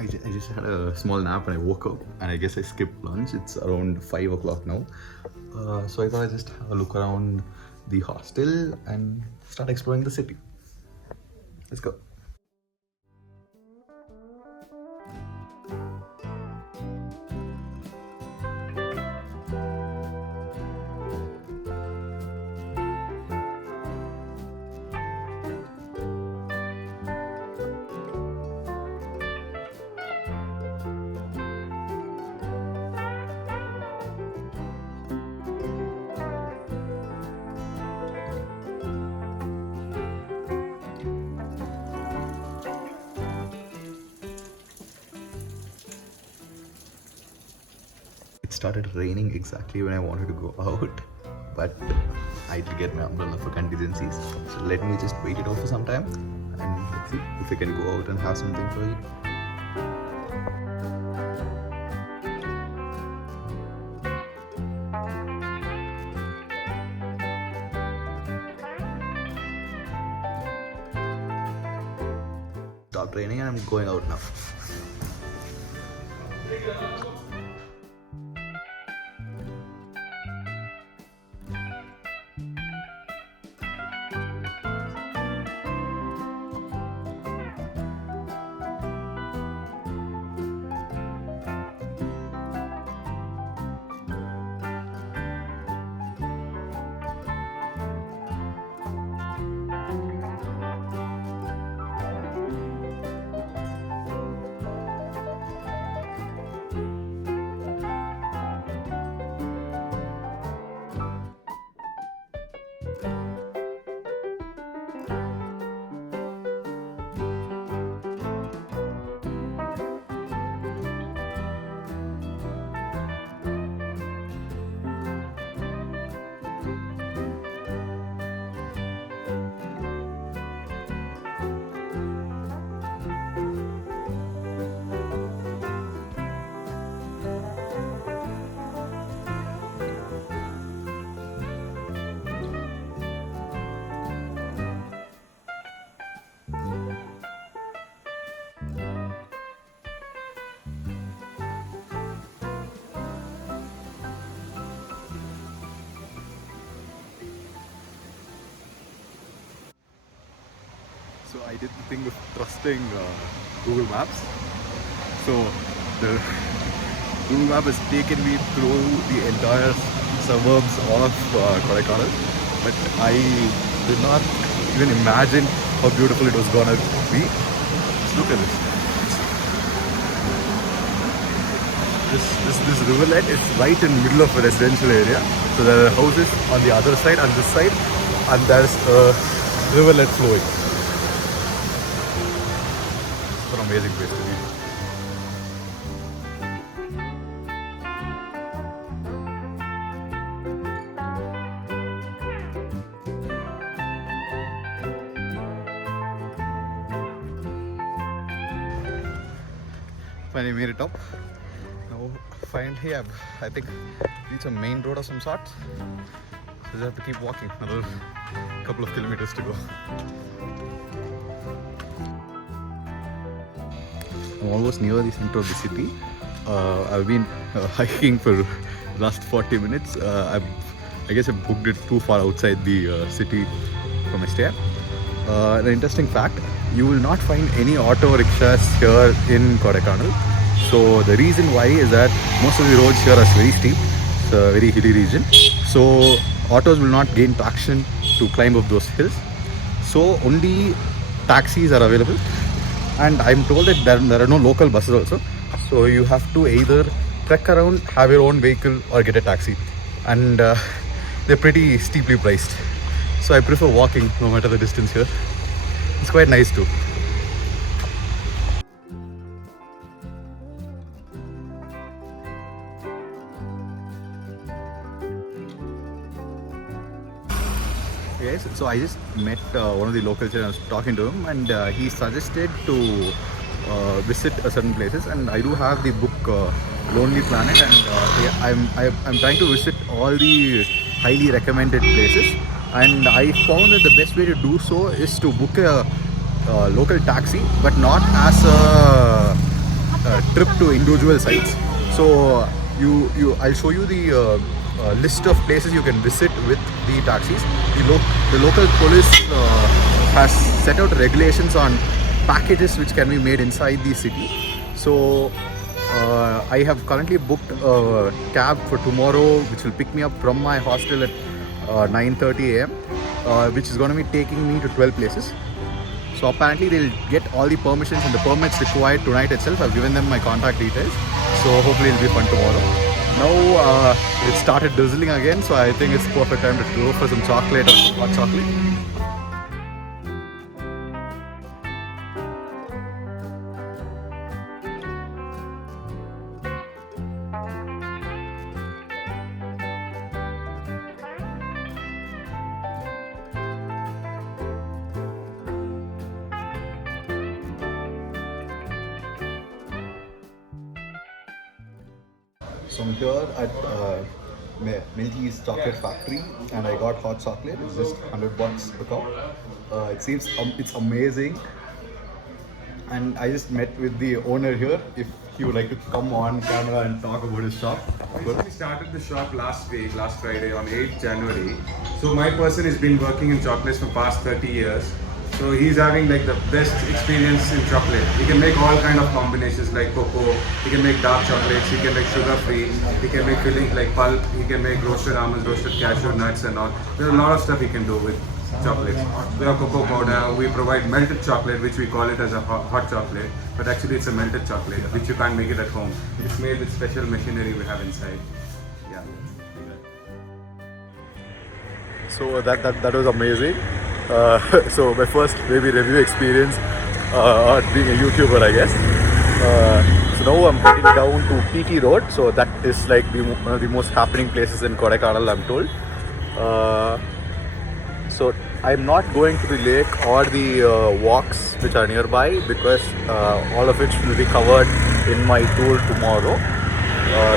I just had a small nap and I woke up and I guess I skipped lunch. It's around 5 o'clock now. So I thought I'd just have a look around the hostel and start exploring the city. Let's go. It started raining exactly when I wanted to go out, but I had to get my umbrella for contingencies. So let me just wait it out for some time and let's see if I can go out and have something to eat. Stopped raining and I'm going out now. So I did the thing of trusting Google Maps. So the Google Map has taken me through the entire suburbs of Kodaikanal, but I did not even imagine how beautiful it was gonna be. Just look at this. This rivulet is right in the middle of a residential area. So there are houses on the other side and this side, and there's a rivulet flowing. It's an amazing place to be. Finally made it up. Now finally I think reached a main road of some sort. So I just have to keep walking, another couple of kilometers to go. I'm almost near the center of the city. I've been hiking for the last 40 minutes. I guess I booked it too far outside the city for my stay. An interesting fact, you will not find any auto rickshaws here in Kodaikanal. So the reason why is that most of the roads here are very steep. It's a very hilly region. So autos will not gain traction to climb up those hills. So only taxis are available. And I'm told that there are no local buses also. So you have to either trek around, have your own vehicle or get a taxi. And they're pretty steeply priced. So I prefer walking no matter the distance here. It's quite nice too. Yes, so I just met one of the locals and I was talking to him, and he suggested to visit certain places, and I do have the book Lonely Planet, and I'm trying to visit all the highly recommended places, and I found that the best way to do so is to book a local taxi, but not as a trip to individual sites. So I'll show you the list of places you can visit with the taxis. The local police has set out regulations on packages which can be made inside the city. So I have currently booked a cab for tomorrow, which will pick me up from my hostel at 9:30 a.m., which is going to be taking me to 12 places. So apparently they'll get all the permissions and the permits required tonight itself. I've given them my contact details. So hopefully it'll be fun tomorrow. Now it started drizzling again, so I think it's perfect time to go for some chocolate or some hot chocolate. So I'm here at Milky's Chocolate Factory, and I got hot chocolate. It's just $100 a cup. It seems it's amazing, and I just met with the owner here. If he would like to come on camera and talk about his shop. We started the shop last Friday on 8th January. So my person has been working in chocolates for past 30 years. So he's having like the best experience in chocolate. He can make all kind of combinations like cocoa. He can make dark chocolates. He can make sugar free. He can make fillings like pulp. He can make roasted almonds, roasted cashew nuts and all. There's a lot of stuff he can do with chocolates. We have cocoa powder. We provide melted chocolate, which we call it as a hot chocolate, but actually it's a melted chocolate, which you can't make it at home. It's made with special machinery we have inside. Yeah. So that was amazing. So my first maybe review experience on being a YouTuber, I guess. So now I'm heading down to PT Road. So that is like one of the most happening places in Kodaikanal, I'm told. So I'm not going to the lake or the walks which are nearby, because all of it will be covered in my tour tomorrow.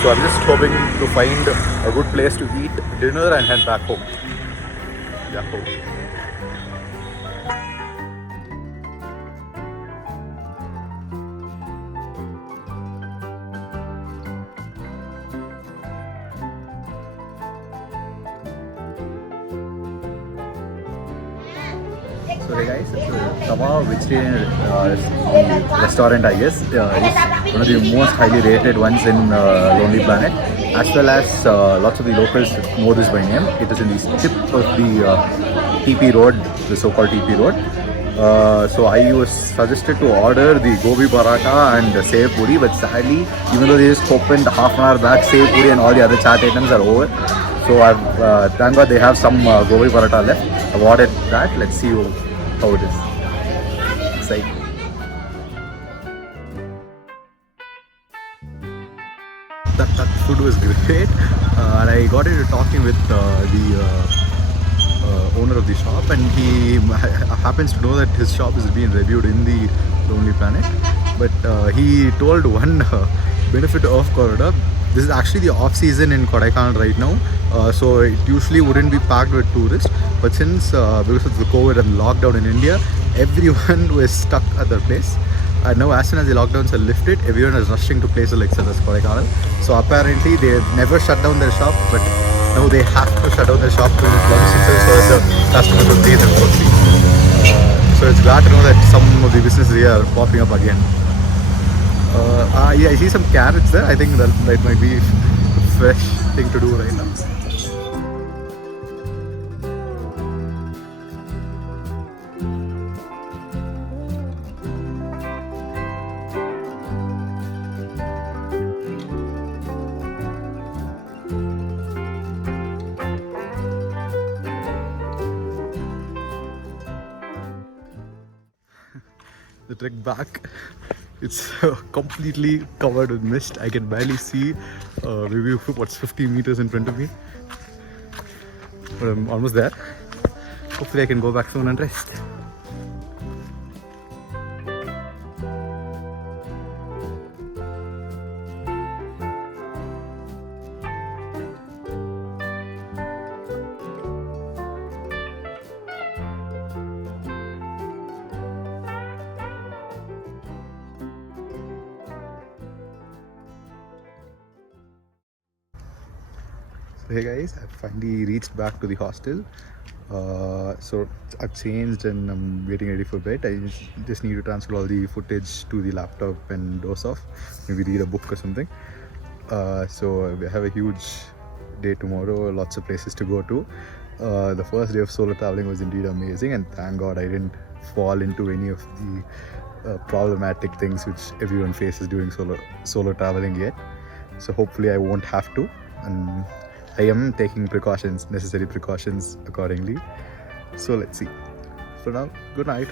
So I'm just hoping to find a good place to eat dinner and head back home. Yeah, home. So hey guys, it's a Tawa vegetarian restaurant, I guess. It's one of the most highly rated ones in Lonely Planet, as well as lots of the locals know this by name. It is in the tip of the TP Road, the so-called TP Road. So I was suggested to order the gobi paratha and the sev puri, but sadly, even though they just opened half an hour back, sev puri and all the other chaat items are over. So I've thank God they have some gobi paratha left. I've ordered that. Let's see how it is. Exciting. That food was great, and I got into talking with the owner of the shop, and he happens to know that his shop is being reviewed in the Lonely Planet. But he told one benefit of Corridor. This is actually the off season in Kodaikanal right now, so it usually wouldn't be packed with tourists. But since because of the COVID and lockdown in India, everyone was stuck at their place. And now as soon as the lockdowns are lifted, everyone is rushing to places like such as Kodaikanal. So apparently they never shut down their shop, but now they have to shut down their shop to logistics so that the customers will see them quickly. So it's glad to know that some of the businesses here are popping up again. Yeah, I see some carrots there. I think that might be a fresh thing to do right now. The trek back, it's completely covered with mist. I can barely see maybe what's 50 meters in front of me, but I'm almost there. Hopefully I can go back soon and rest. Hey guys, I finally reached back to the hostel. So I've changed and I'm getting ready for bed. I just need to transfer all the footage to the laptop and doze off. Maybe read a book or something. So we have a huge day tomorrow, lots of places to go to. The first day of solo traveling was indeed amazing, and thank God I didn't fall into any of the problematic things which everyone faces during solo traveling yet. So hopefully I won't have to, and I am taking necessary precautions accordingly. So let's see. For now, good night.